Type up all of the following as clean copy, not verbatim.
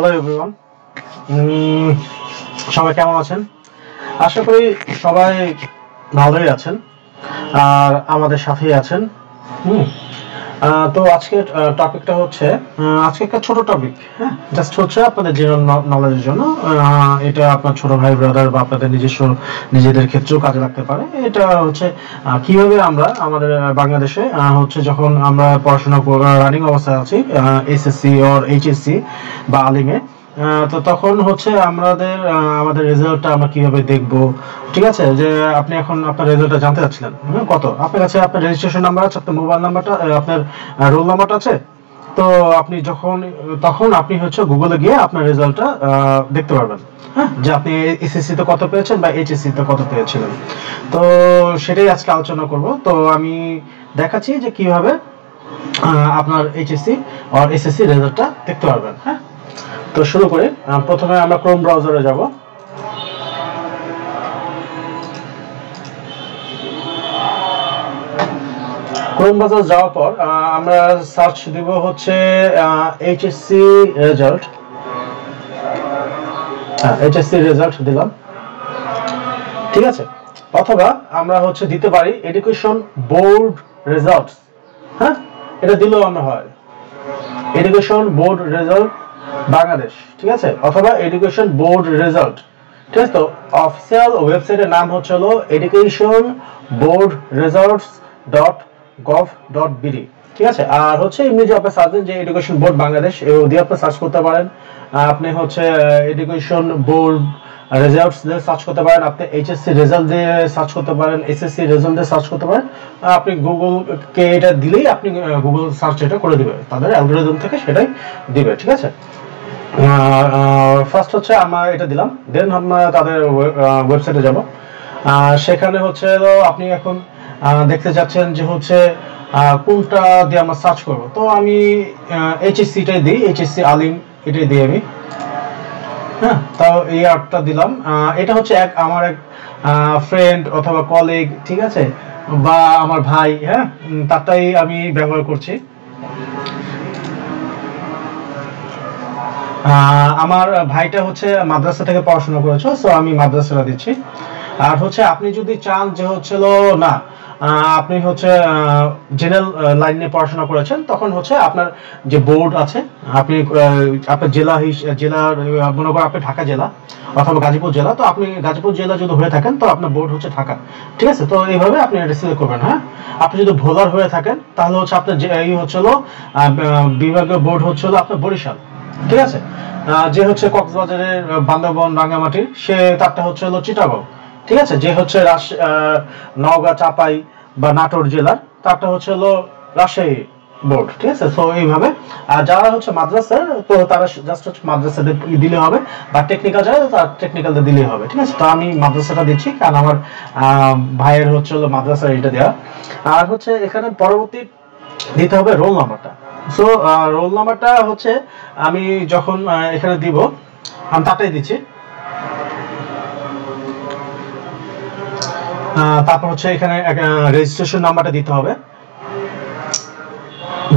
Hello everyone, সবাই কেমন আছেন? আশা করি সবাই ভালোই আছেন আর আমাদের সাথেই আছেন। তো আজকের টপিকটা হচ্ছে আজকে একটা ছোট টপিক, হ্যাঁ, জাস্ট হচ্ছে আপনাদের জেনারেল নলেজের জন্য। এটা আপনার ছোট ভাই ব্রাদার বা আপনাদের নিজেদের ক্ষেত্রেও কাজে লাগতে পারে। এটা হচ্ছে কিভাবে আমরা আমাদের বাংলাদেশে হচ্ছে যখন আমরা পড়াশোনা রানিং অবস্থায় আছি এসএসসি অর এইচএসসি বা আলিমে, তো তখন হচ্ছে আমাদের রেজাল্টটা আমরা কিভাবে দেখব, ঠিক আছে? যে আপনি এখন আপনার রেজাল্টটা জানতে চাচ্ছিলেন, কত আপনার কাছে আপনার রেজিস্ট্রেশন নাম্বার আছে, আপনার মোবাইল নাম্বারটা, আপনার রোল নাম্বারটা আছে। তো আপনি তখন আপনি হচ্ছে গুগলে গিয়ে আপনার রেজাল্টটা দেখতে পারবেন, হ্যাঁ, যে আপনি এসএসসি তে কত পেয়েছেন বা এইচএসসি তে কত পেয়েছিলেন। তো সেটাই আজকে আলোচনা করব। তো আমি দেখাচ্ছি যে কিভাবে আপনার এইচএসসি আর এসএসসি রেজাল্টটা দেখতে পারবেন। হ্যাঁ, তো শুরু করি। প্রথমে আমরা ক্রোম ব্রাউজারে যাব। ক্রোম ব্রাউজার যাওয়ার পর আমরা সার্চ দিব হচ্ছে এইচএসসি রেজাল্ট। এইচএসসি রেজাল্ট দিলাম, ঠিক আছে। অথবা আমরা হচ্ছে দিতে পারি এডুকেশন বোর্ড রেজাল্ট। হ্যাঁ, এটা দিলেও আমরা হয় এডুকেশন বোর্ড রেজাল্ট বাংলাদেশ, ঠিক আছে, অথবা এডুকেশন বোর্ড রেজাল্ট, ঠিক আছে। তো অফিসিয়াল ওয়েবসাইটের নাম হচ্ছে হলো education board results.gov.bd, ঠিক আছে। আর হচ্ছে এমনি যে আপনি সার্চ দেন যে এডুকেশন বোর্ড বাংলাদেশ, এও দিয়ে আপনি সার্চ করতে পারেন। আপনি হচ্ছে এডুকেশন বোর্ড রেজাল্টস দিয়ে সার্চ করতে পারেন, আপনি এইচএসসি রেজাল্ট দিয়ে সার্চ করতে পারেন, এসএসসি রেজাল্ট দিয়ে সার্চ করতে পারেন। আপনি গুগলকে এটা দিলেই আপনি গুগল সার্চ এটা করে দিবে, তাদের অ্যালগরিদম থেকে সেটাই দিবে, ঠিক আছে। ফার্স্ট হচ্ছে আমরা এটা দিলাম, দেন আমরা তাদের ওয়েবসাইটে যাব। সেখানে হচ্ছে আপনি এখন দেখতে যাচ্ছেন যে হচ্ছে কোনটা দিয়ে আমরা সার্চ করব। তো আমি এইচএসসিটাই দিই, এইচএসসি আলিম এটাই দিই আমি। হ্যাঁ, তাও এই আর্টটা দিলাম। এটা হচ্ছে আমার এক ফ্রেন্ড অথবা কলিগ, ঠিক আছে, বা আমার ভাই, হ্যাঁ, তারটাই আমি ব্যবহার করছি। আমার ভাইটা হচ্ছে মাদ্রাসা থেকে পড়াশোনা করেছে, সো আমি মাদ্রাসাটা দিচ্ছি। আর হচ্ছে আপনি যদি চান যে হচ্ছিল না আপনি হচ্ছে জেনারেল লাইন নিয়ে পড়াশোনা করেছেন, তখন হচ্ছে আপনার যে বোর্ড আছে, আপনি আপনার জেলার মনে করেন আপনি ঢাকা জেলা অথবা গাজীপুর জেলা, তো আপনি গাজীপুর জেলা যদি হয়ে থাকেন তো আপনার বোর্ড হচ্ছে ঢাকা, ঠিক আছে। তো এইভাবে আপনি এটা সিলেক্ট করবেন। হ্যাঁ, আপনি যদি ভোলার হয়ে থাকেন তাহলে হচ্ছে আপনার এই হচ্ছিল বিভাগীয় বোর্ড হচ্ছিল আপনার বরিশাল, ঠিক আছে। যে হচ্ছে কক্সবাজারের বান্দরবন রাঙ্গামাটি, সে তারটা হচ্ছে হলো চিটাগং, ঠিক আছে। যে হচ্ছে নওগাঁ চাপাই বা নাটোর জেলার, তারটা হচ্ছে হলো রাজশাহী বোর্ড, ঠিক আছে। তো এইভাবে যারা হচ্ছে মাদ্রাসা, তো তারা জাস্ট হচ্ছে মাদ্রাসাতে দিলে হবে, বা টেকনিক্যাল যারা তার টেকনিক্যালতে দিলেই হবে, ঠিক আছে। তো আমি মাদ্রাসাটা দিচ্ছি কারণ আমার ভাইয়ের হচ্ছে হলো মাদ্রাসার এটা দেওয়া। আর হচ্ছে এখানে পরবর্তী দিতে হবে রোল নাম্বারটা। সো রোল নাম্বারটা হচ্ছে আমি যখন এখানে দিব আমি তারটাই দিচ্ছি। তারপর হচ্ছে এখানে রেজিস্ট্রেশন নাম্বারটা দিতে হবে,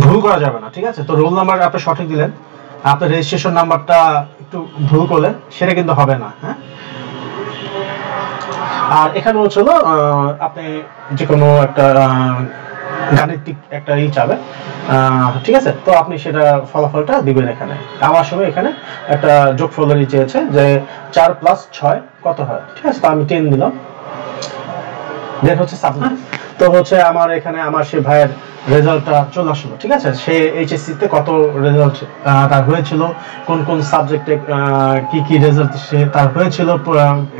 ভুল করা যাবে না, ঠিক আছে। তো রোল নাম্বার আপনি সঠিক দিলেন, আপনার রেজিস্ট্রেশন নাম্বারটা একটু ভুল করলেন সেটা কিন্তু হবে না। হ্যাঁ, আর এখানে হচ্ছে আপনি যে কোনো একটা গাণিতিক একটা চাবে, ঠিক আছে। তো আপনি সেটা ফলাফলটা দিবেন এখানে। আমার সময় এখানে একটা যোগফলের চেয়েছে যে 4 + 6 কত হয়, ঠিক আছে। তো আমি 10 দিলাম, দেন হচ্ছে সাবমিট। তো হচ্ছে আমার এখানে আমার সে ভাইয়ের রেজাল্টটা চলে আসলো, ঠিক আছে। সে এইচএসসি তে কত রেজাল্ট তার হয়েছিল, কোন কোন সাবজেক্টে কি কি রেজাল্ট সে তার হয়েছিল,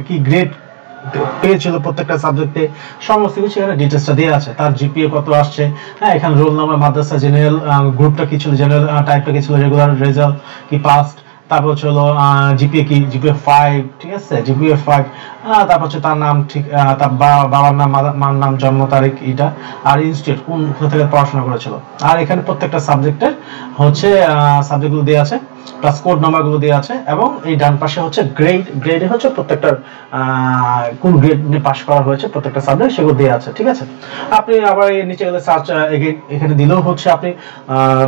কি গ্রেড পেয়েছিল প্রত্যেকটা সাবজেক্টে, সমস্ত কিছু এখানে ডিটেলসটা দেওয়া আছে। তার জিপিএ কত আসছে, হ্যাঁ, এখানে রোল নাম্বার, মাদ্রাসা, জেনারেল গ্রুপটা কি ছিল, জেনারেল টাইপটা কি ছিল, রেগুলার রেজাল্ট কি পাস্ট, তারপর হচ্ছে হলো জিপিএ কি, জিপিএ 5, ঠিক আছে, জিপিএ 5। তারপর হচ্ছে তার নাম, ঠিক, তার বাবার নাম, মার নাম, জন্ম তারিখ, এটা, আর ইনস্টিটিউট কোন থেকে পড়াশোনা করেছিল। আর এখানে প্রত্যেকটা সাবজেক্টের হচ্ছে সাবজেক্টগুলো দেওয়া আছে। প্লাস কোড নাম্বারগুলো দেওয়া আছে, এবং এই ডান পাশে হচ্ছে গ্রেডে হচ্ছে প্রত্যেকটার কোন গ্রেড নিয়ে পাস করা হয়েছে প্রত্যেকটা সাবজেক্ট সেগুলো দেওয়া আছে। ঠিক আছে, আপনি আবার নিচে গেলে সার্চ এখানে দিলেও হচ্ছে আপনি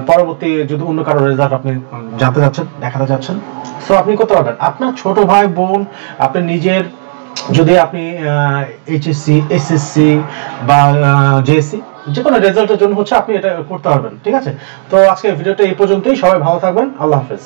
পরবর্তী যদি অন্য কারো রেজাল্ট আপনি জানতে যাচ্ছেন, দেখাতে যাচ্ছেন, সো আপনি করতে পারবেন। আপনার ছোট ভাই বোন, আপনি নিজের, যদি আপনি এইচএসসি, এসএসসি বা জেএসসি যে কোনো রেজাল্টের জন্য হচ্ছে আপনি এটা করতে পারবেন। ঠিক আছে, তো আজকে ভিডিওটা এই পর্যন্তই। সবাই ভালো থাকবেন, আল্লাহ হাফেজ।